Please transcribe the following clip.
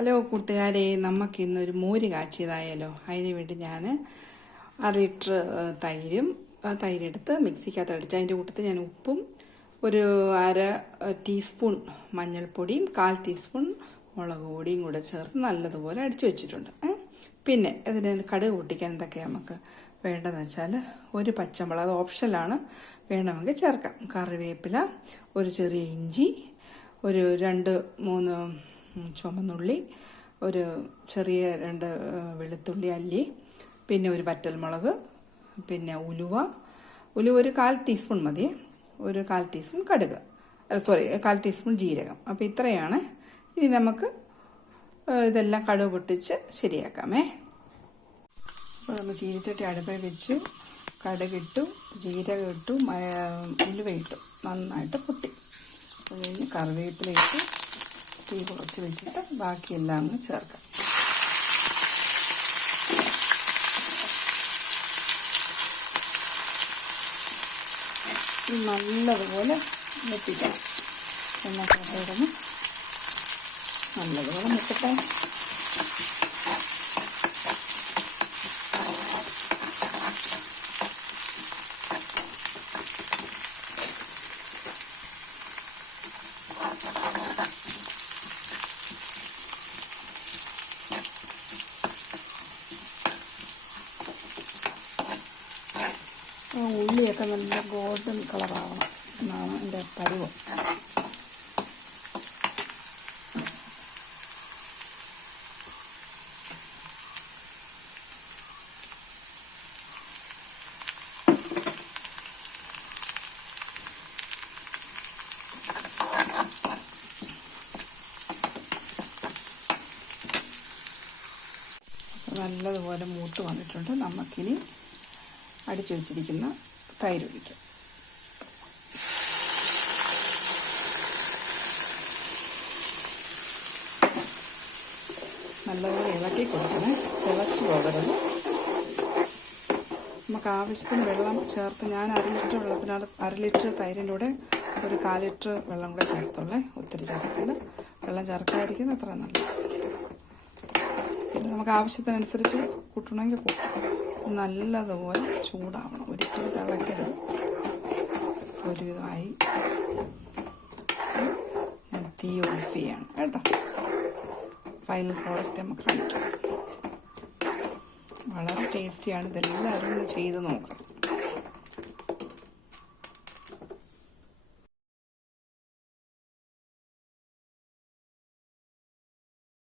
Hello കൂട്ടുകാരെ, നമുക്കിന്നൊരു മോര് കാച്ചിയതായാലോ. അതിന് വേണ്ടി ഞാൻ 1 ലിറ്റർ തൈരെടുത്ത് മിക്സിക്കകത്ത് അടിച്ച് അതിൻ്റെ കൂട്ടത്തിൽ ഞാൻ ഉപ്പും ഒരു 1/2 ടീസ്പൂൺ മഞ്ഞൾപ്പൊടിയും 1/4 ടീസ്പൂൺ മുളക് പൊടിയും കൂടെ ചേർത്ത് നല്ലതുപോലെ അടിച്ചു വെച്ചിട്ടുണ്ട്. പിന്നെ ഇതിന് കടുക് പൊട്ടിക്കാൻ എന്തൊക്കെയാണ് നമുക്ക് വേണ്ടതെന്ന് വെച്ചാൽ, ഒരു പച്ചമുളക്, അത് ഓപ്ഷനാണ്, വേണമെങ്കിൽ ചേർക്കാം. കറിവേപ്പില, ഒരു ചെറിയ ഇഞ്ചി, ഒരു 2-3 ചുമന്നുള്ളി, ഒരു ചെറിയ 2 വെളുത്തുള്ളി അല്ലി, പിന്നെ ഒരു വറ്റൽമുളക്, പിന്നെ ഉലുവ ഒരു 1/4 ടീസ്പൂൺ മതി, ഒരു 1/4 ടീസ്പൂൺ കടുക്, 1/4 ടീസ്പൂൺ ജീരകം. അപ്പോൾ ഇത്രയാണ്. ഇനി നമുക്ക് ഇതെല്ലാം കടുക് പൊട്ടിച്ച് ശരിയാക്കാമേ. അപ്പോൾ നമ്മൾ ചീനിച്ചട്ടി അടുപ്പിൽ വെച്ചു, കടുകിട്ടു, ജീരകം ഇട്ടു, ഉലുവ ഇട്ടു, നന്നായിട്ട് പൊട്ടി. അത് കഴിഞ്ഞ് കറിവേപ്പില ഇട്ട് തീ കുറച്ച് വെച്ചിട്ട് ബാക്കിയെല്ലാം അങ്ങ് ചേർക്കാം. നല്ലതുപോലെ വെട്ടിക്കണം. എണ്ണക്കകത്തോടൊന്ന് നല്ലതുപോലെ മുട്ടട്ടെ. ഉള്ളിയൊക്കെ നല്ല ഗോൾഡൻ കളറാവണം എന്നാണ് എൻ്റെ പരുവം. നല്ലതുപോലെ മൂത്ത് വന്നിട്ടുണ്ട്. നമുക്കിനി അടിച്ചു വെച്ചിരിക്കുന്ന തൈര് ഒഴിക്കാം. നല്ലപോലെ ഇളക്കി കൊടുക്കണേ, തിളച്ച് പോകരുത്. നമുക്ക് ആവശ്യത്തിന് വെള്ളം ചേർത്ത്, ഞാൻ 1/2 ലിറ്റർ വെള്ളത്തിനോട് 1/2 ലിറ്റർ തൈരിൻ്റെ കൂടെ ഒരു 1/4 ലിറ്റർ വെള്ളം കൂടെ ചേർത്തുള്ളേ, ഒത്തിരി ചേർത്തില്ല. വെള്ളം ചേർക്കാതിരിക്കുന്നത് അത്ര നല്ലത്. പിന്നെ നമുക്ക് ആവശ്യത്തിനനുസരിച്ച് കൂട്ടണമെങ്കിൽ കൂട്ടാം. നല്ലതുപോലെ ചൂടാവണം, ഒരിക്കലും തിളക്കരുത്. ഒരുവിധമായി ഞാൻ തീ ഓഫ് ചെയ്യണം കേട്ടോ. ഫൈനൽ പ്രോഡക്റ്റ് നമുക്ക് കാണിക്കാം. വളരെ ടേസ്റ്റിയാണ്. ഇതെല്ലാവരും ഒന്ന് ചെയ്ത് നോക്കണം.